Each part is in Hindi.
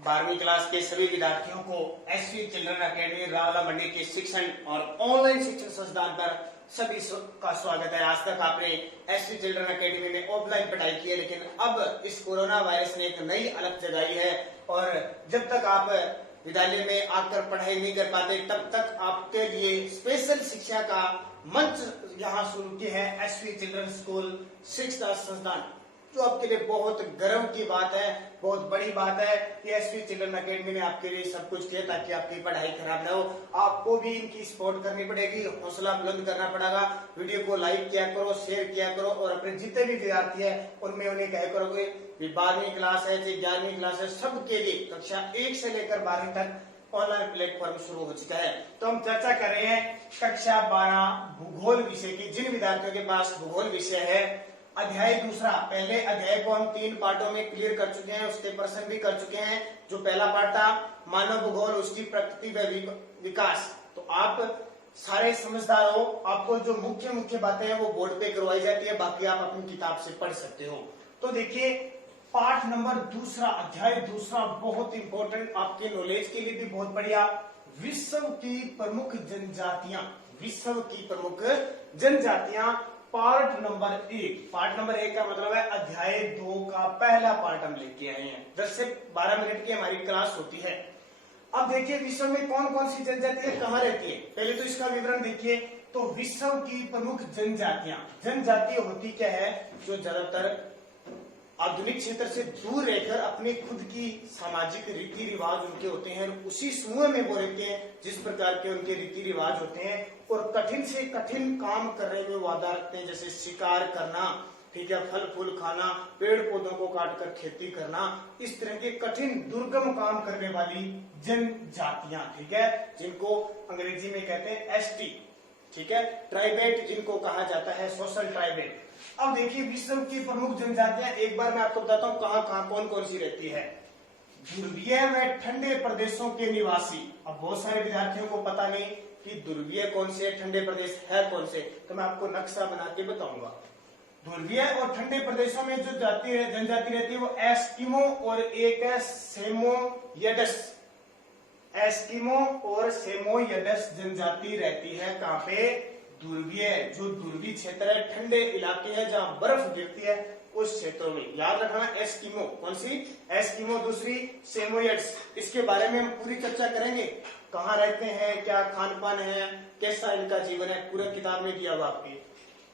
12वीं क्लास के सभी विद्यार्थियों को एसवी चिल्ड्रन अकेडमी रावला मंडी के शिक्षण और ऑनलाइन शिक्षण संस्थान पर सभी का स्वागत है। आज तक आपने एसवी चिल्ड्रन अकेडमी में ऑफलाइन पढ़ाई की है, लेकिन अब इस कोरोना वायरस ने एक नई अलग जगाई है और जब तक आप विद्यालय में आकर पढ़ाई नहीं कर पाते तब तक आपके लिए स्पेशल शिक्षा का मंच यहाँ शुरू किया है एसवी चिल्ड्रन स्कूल शिक्षा संस्थान, जो आपके लिए बहुत गर्व की बात है, बहुत बड़ी बात है कि एसवी चिल्ड्रन अकेडमी ने आपके लिए सब कुछ किया ताकि आपकी पढ़ाई खराब ना हो। आपको भी इनकी सपोर्ट करनी पड़ेगी, हौसला बुलंद करना पड़ेगा। वीडियो को लाइक किया करो, शेयर किया करो और अपने जितने भी विद्यार्थी है उनमें उन्हें कह करो कि 12वीं क्लास है, 11वीं क्लास है, सबके लिए कक्षा 1 से लेकर 12वीं तक ऑनलाइन प्लेटफॉर्म शुरू हो चुका है। तो हम चर्चा कर रहे हैं कक्षा 12 भूगोल विषय की। जिन विद्यार्थियों के पास भूगोल विषय है, अध्याय दूसरा, पहले अध्याय को हम 3 पार्टों में क्लियर कर चुके हैं, उसके प्रश्न भी कर चुके हैं। जो पहला पार्ट था मानव भूगोल, उसकी प्रकृति व विकास, तो आप सारे समझदार हो, आपको जो मुख्य मुख्य बातें हैं वो बोर्ड पे करवाई जाती है, बाकी आप अपनी किताब से पढ़ सकते हो। तो देखिए पाठ नंबर दूसरा, अध्याय दूसरा बहुत इंपॉर्टेंट, आपके नॉलेज के लिए भी बहुत बढ़िया। विश्व की प्रमुख जनजातियां, विश्व की प्रमुख जनजातियां, पार्ट नंबर 1। पार्ट नंबर 1 का मतलब है अध्याय 2 का पहला पार्ट हम लेके आए हैं। 10 से 12 मिनट की हमारी क्लास होती है। अब देखिए विश्व में कौन कौन सी जनजातियां कहाँ रहती है, पहले तो इसका विवरण देखिए। तो विश्व की प्रमुख जनजातियां, जनजाति होती क्या है, जो ज्यादातर आधुनिक क्षेत्र से दूर रहकर अपने खुद की सामाजिक रीति रिवाज उनके होते हैं, उसी समूह में वो रहते हैं जिस प्रकार के उनके रीति रिवाज होते हैं, और कठिन से कठिन काम करने में वादा रखते हैं, जैसे शिकार करना, ठीक है, फल फूल खाना, पेड़ पौधों को काटकर खेती करना, इस तरह के कठिन दुर्गम काम करने वाली जनजातियां, ठीक है, जिनको अंग्रेजी में कहते हैं एसटी, ठीक है, ट्राइबेट जिनको कहा जाता है, सोशल ट्राइबेट। अब देखिए विश्व की प्रमुख जनजातियां एक बार मैं आपको बताता हूँ कहाँ कहाँ कौन कौन सी रहती है। ध्रुवीय में ठंडे प्रदेशों के निवासी। अब बहुत सारे विद्यार्थियों को पता नहीं कि ध्रुवीय कौन से, ठंडे प्रदेश है कौन से, तो मैं आपको नक्शा बना के बताऊंगा। ध्रुवीय और ठंडे प्रदेशों में जो जनजाति रहती है वो एस्किमो और एक है सेमोयडस, एस्किमो और सेमोयडस जनजाति रहती है। कहाँ पे? ध्रुवीय, जो ध्रुवीय क्षेत्र है, ठंडे इलाके हैं जहाँ बर्फ गिरती है, उस क्षेत्रों में। याद रखना एस्किमो, कौन सी? एस्किमो, दूसरी सेमोयड्स। इसके बारे में हम पूरी चर्चा करेंगे, कहाँ रहते हैं, क्या खान पान है, कैसा इनका जीवन है, पूरा किताब में दिया हुआ आपकी।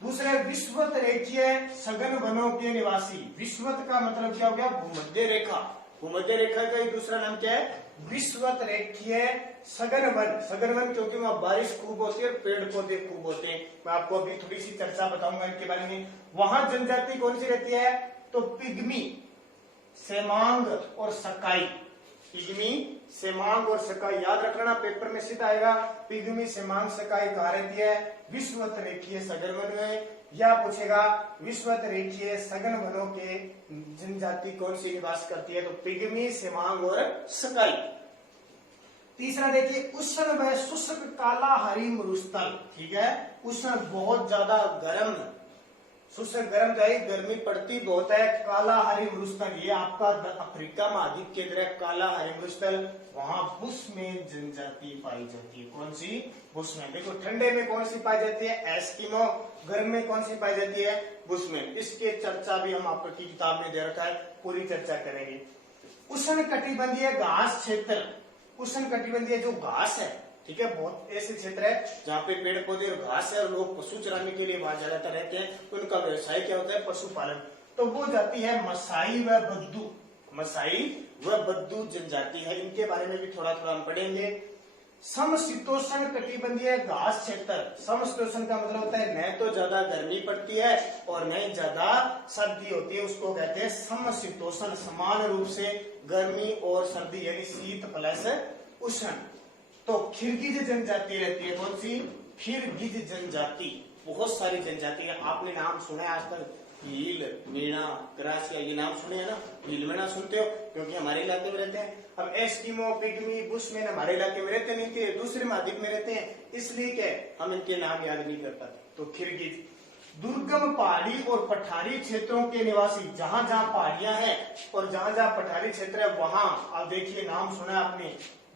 दूसरा विश्वत रेखीय सघन वनों के निवासी। विश्वत का मतलब क्या हो गया? भूमध्य रेखा। भूमध्य रेखा का ही दूसरा नाम क्या है? विश्वत रेखीय सघन वन। सघन वन क्योंकि वहां बारिश खूब होती है और पेड़ पौधे खूब होते हैं। मैं आपको अभी थोड़ी सी चर्चा बताऊंगा इनके बारे में। वहां जनजाति कौन सी रहती है? तो पिग्मी, सेमांग और सकाई। पिग्मी, सेमांग और सकाई याद रखना, पेपर में सीधा आएगा। पिग्मी, सेमांग, सकाई कहाँ रहती है? विश्वत रेखीय सघन वन में। या पूछेगा विश्वत रेखीय सघन वनों के जनजाति कौन सी निवास करती है? तो पिग्मी, सेमांग और सकाई। तीसरा देखिए उष्ण व शुष्क काला हरी मरुस्थल, ठीक है, उष्ण बहुत ज्यादा गर्म, शुष्क गर्म जाए, गर्मी पड़ती बहुत है, काला हरी मरुस्थल, ये आपका अफ्रीका महाद्वीप के अंदर है, काला हरी मरुस्थल। वहां बुशमैन जनजाति पाई जाती है। कौन सी? बुशमैन। देखो ठंडे में कौन सी पाई जाती है? एस्किमो। गर्म में कौन सी पाई जाती है? बुशमैन। इसके चर्चा भी हम आपकी किताब में दे रखा है, पूरी चर्चा करेंगे। उष्ण कटिबंधीय घास क्षेत्र, उष्ण कटिबंधीय जो घास है, ठीक है, बहुत ऐसे क्षेत्र है जहाँ पे पेड़ पौधे और घास है और लोग पशु चराने के लिए वहां ज्यादातर रहते हैं। उनका व्यवसाय क्या होता है? पशुपालन। तो वो जाति है मसाई व बद्दू। मसाई व बद्दू जनजाति है, इनके बारे में भी थोड़ा थोड़ा हम पढ़ेंगे। समशीतोष्ण कटिबंधीय घास क्षेत्र। समशीतोष्ण का मतलब होता है न तो ज्यादा गर्मी पड़ती है और न ही ज्यादा सर्दी होती है, उसको कहते हैं समशीतोष्ण। समान रूप से गर्मी और सर्दी यानी शीत प्लस उष्ण। तो खिरगिज जनजाति रहती है। कौन सी? खिरगिज जनजाति। बहुत सारी जनजाति है, आपने नाम सुना है आज तक, भील, मीणा, ग्रासिया, ये नाम सुने हैं ना? भील मीणा सुनते हो क्योंकि हमारे इलाके में रहते हैं। अब एस्किमो, पिग्मी, बुशमैन हमारे इलाके में रहते नहीं थे, दूसरे महाद्वीप में रहते हैं, इसलिए क्या हम इनके नाम याद नहीं कर पाते। तो खिरगिज। दुर्गम पहाड़ी और पठारी क्षेत्रों के निवासी, जहां जहां पहाड़ियां हैं और जहां जहां पठारी क्षेत्र है वहां आप देखिए नाम सुना आपने,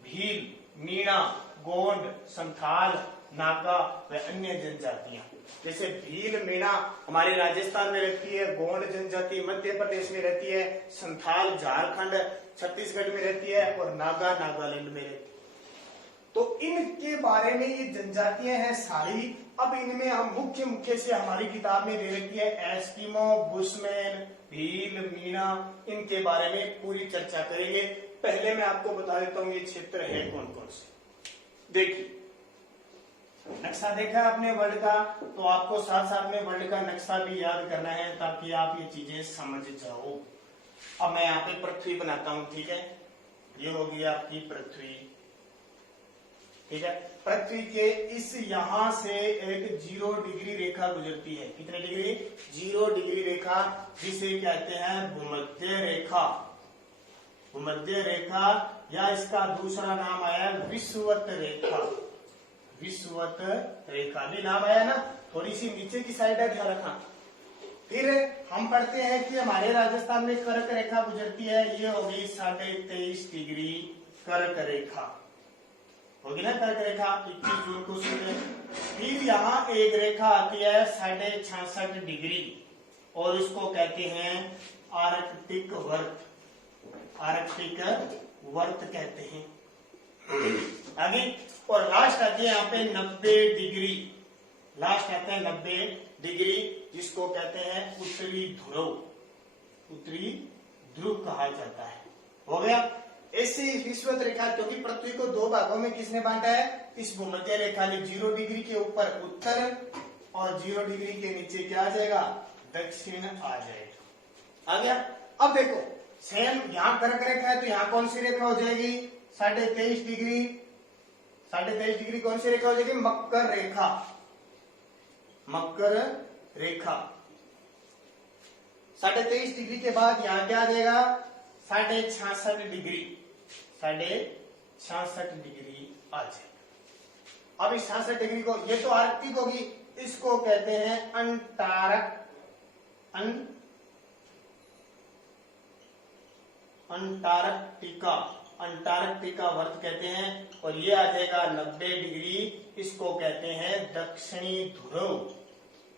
भील, मीणा, गोंड, संथाल, नागा व अन्य जनजातियां। जैसे भील, मीणा हमारे राजस्थान में रहती है, गोंड जनजाति मध्य प्रदेश में रहती है, संथाल झारखंड छत्तीसगढ़ में रहती है और नागा नागालैंड में रहती है। तो इनके बारे में ये जनजातियां हैं सारी। अब इनमें हम मुख्य से हमारी किताब में दे रखी है एस्किमो, बुशमैन, भील, मीणा, इनके बारे में पूरी चर्चा करेंगे। पहले मैं आपको बता देता हूँ ये क्षेत्र है कौन कौन से। देखिए नक्शा देखा है आपने वर्ल्ड का, तो आपको साथ साथ में वर्ल्ड का नक्शा भी याद करना है ताकि आप ये चीजें समझ जाओ। अब मैं यहाँ पे पृथ्वी बनाता हूँ, ठीक है, ये होगी आपकी पृथ्वी, ठीक है। पृथ्वी के इस यहां से एक 0 डिग्री रेखा गुजरती है। कितने डिग्री? 0 डिग्री रेखा, जिसे कहते हैं भूमध्य रेखा। भूमध्य रेखा या इसका दूसरा नाम आया विषुवत रेखा। विषुवत रेखा भी नाम आया ना, थोड़ी सी नीचे की साइड है, ध्यान रखना। फिर हम पढ़ते हैं कि हमारे राजस्थान में कर्क रेखा गुजरती है, ये होगी 23.5 डिग्री कर्क रेखा, होगी ना कर्क रेखा, 21 जून को सुनते। फिर यहाँ एक रेखा आती है 66.5 डिग्री और उसको कहते हैं आर्कटिक वर्त। आर्कटिक वर्त कहते हैं। आगे और लास्ट आती है यहाँ पे 90 डिग्री, लास्ट आता है 90 डिग्री, जिसको कहते हैं उत्तरी ध्रुव। उत्तरी ध्रुव कहा जाता है। हो गया। ऐसी विषुवत रेखा, क्योंकि पृथ्वी को 2 भागों में किसने बांटा है? इस भूमध्य रेखा ने। 0 डिग्री के ऊपर उत्तर और 0 डिग्री के नीचे क्या आ जाएगा? दक्षिण आ जाएगा। आ गया। अब देखो सेम यहाँ कर्क रेखा है, तो यहाँ कौन सी रेखा हो जाएगी? 23.5 डिग्री। 23.5 डिग्री कौन सी रेखा हो जाएगी? मकर रेखा। मकर रेखा 23.5 डिग्री के बाद यहाँ क्या आ जाएगा? 66.5 डिग्री। 66.5 डिग्री आ जाएगा। अब इस 66 डिग्री को, ये तो आर्कटिक होगी, इसको कहते हैं अंटार्कटिका। अंटार्कटिका वर्त कहते हैं। और ये आ जाएगा 90 डिग्री, इसको कहते हैं दक्षिणी ध्रुव।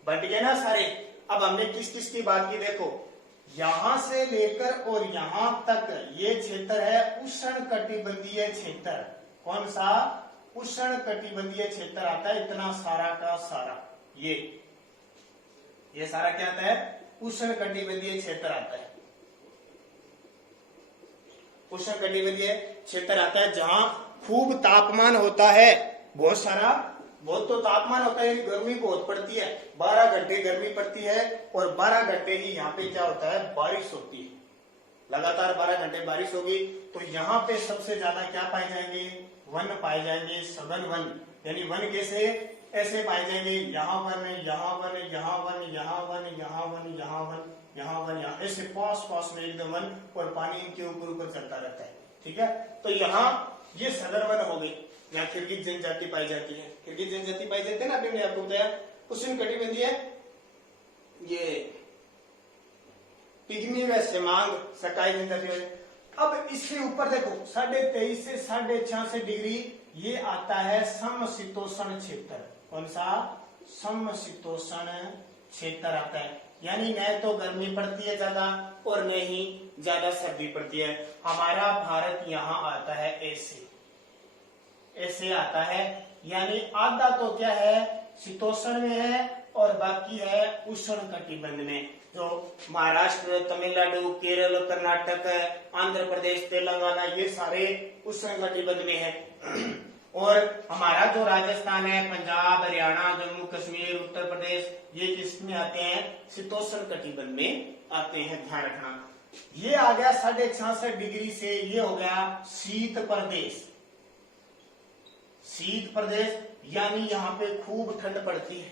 बट गए ना सारे। अब हमने किस किस की बात की? देखो यहां से लेकर और यहां तक ये क्षेत्र है उष्ण कटिबंधीय क्षेत्र। कौन सा? उष्ण कटिबंधीय क्षेत्र आता है, इतना सारा का सारा। ये सारा क्या आता है? उष्ण कटिबंधीय क्षेत्र आता है। उष्ण कटिबंधीय क्षेत्र आता है जहां खूब तापमान होता है, बहुत सारा, बहुत तो तापमान होता है, गर्मी बहुत पड़ती है, 12 घंटे गर्मी पड़ती है और 12 घंटे ही यहाँ पे क्या होता है? बारिश होती है। लगातार 12 घंटे बारिश होगी। तो यहाँ पे सबसे ज्यादा क्या पाए जाएंगे? वन पाए जाएंगे, सघन वन। यानी वन कैसे? ऐसे पाए जाएंगे, यहाँ वन, यहाँ वन, यहाँ वन, यहाँ वन, यहाँ वन, यहाँ वन, यहाँ वन, यहाँ, ऐसे पास में एकदम वन, और पानी इनके ऊपर चलता रहता है। ठीक है। तो यहाँ ये सघन वन हो गई। यहाँ किर्गिज जनजाति पाई जाती है। किर्गिज जनजाति पाई जाती है ना, अभी मैंने आपको बताया। उष्ण कटिबंधीय ये पिग्मी व सेमांग सकाई जनजाति। अब इससे ऊपर देखो 23.5 से 66 डिग्री, ये आता है समशीतोष्ण क्षेत्र। कौन सा? समशीतोष्ण क्षेत्र आता है। यानी न तो गर्मी पड़ती है ज्यादा और न ही ज्यादा सर्दी पड़ती है। हमारा भारत यहाँ आता है ऐसे आता है। यानी आधा तो क्या है? शीतोष्ण में है और बाकी है उष्ण कटिबंध में। जो महाराष्ट्र, तमिलनाडु, केरल, कर्नाटक, आंध्र प्रदेश, तेलंगाना, ये सारे उष्ण कटिबंध में है। और हमारा जो राजस्थान है, पंजाब, हरियाणा, जम्मू कश्मीर, उत्तर प्रदेश, ये किसमें आते हैं? शीतोष्ण कटिबंध में आते हैं। ध्यान रखना। ये आ गया 66 डिग्री से, ये हो गया शीत प्रदेश। शीत प्रदेश यानी यहाँ पे खूब ठंड पड़ती है,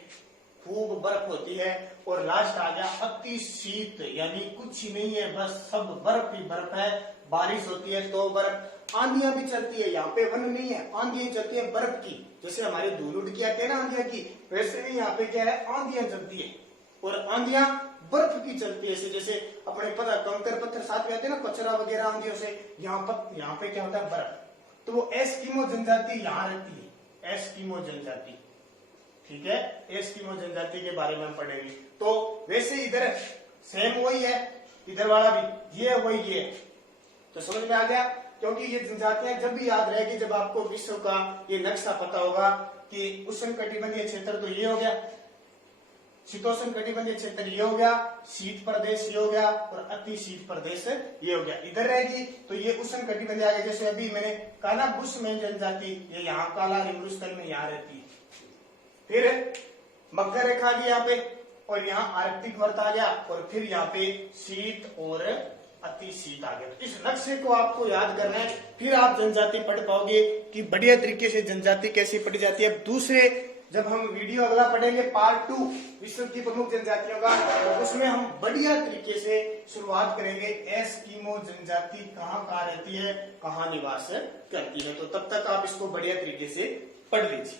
खूब बर्फ होती है। और लास्ट आ गया अति शीत, यानी कुछ ही नहीं है, बस सब बर्फ ही बर्फ है। बारिश होती है तो बर्फ, आंधियां भी चलती है। यहाँ पे वन नहीं है, आंधियां चलती है बर्फ की। जैसे हमारे धूल उड़ के आते हैं ना आंधियां की, वैसे भी यहाँ पे क्या है? आंधियां चलती है। और आंधियां बर्फ की चलती है, जैसे अपने पता कंकर पत्थर साथ में आते हैं ना, कचरा वगैरह आंधियों से, यहाँ पे क्या होता है, बर्फ। तो वो एस्किमो जनजाति यहाँ रहती है, एस्किमो जनजाति, ठीक है, एस्किमो जनजाति के बारे में हम पढ़ेंगे। तो वैसे इधर सेम वही है, इधर वाला भी ये वही ये, तो समझ में आ गया। क्योंकि ये जनजातियां जब भी याद रहेगी जब आपको विश्व का ये नक्शा पता होगा कि उष्ण कटिबंधीय क्षेत्र तो ये हो गया, शीतोष्ण कटिबंधीय क्षेत्र ये हो गया, शीत प्रदेश ये हो गया और अति शीत प्रदेश ये हो गया, इधर रहेगी तो ये उष्ण कटिबंधीय आ गया। जैसे अभी मैंने कहा ना बुशमैन जनजाति, ये यहाँ काला रिमरुस्थल में यहाँ रहती है। फिर मकर रेखा आ गई यहाँ पे, और यहाँ आर्कटिक वर्त आ गया, और फिर यहाँ पे शीत और अति शीत आ गया। तो इस नक्शे को आपको याद करना है, फिर आप जनजाति पढ़ पाओगे कि बढ़िया तरीके से जनजाति कैसे पढ़ी जाती है। अब दूसरे जब हम वीडियो अगला पढ़ेंगे पार्ट 2 विश्व की प्रमुख जनजातियों का, तो उसमें हम बढ़िया तरीके से शुरुआत करेंगे एस्किमो जनजाति कहाँ रहती है, कहाँ निवास करती है। तो तब तक आप इसको बढ़िया तरीके से पढ़ लीजिए।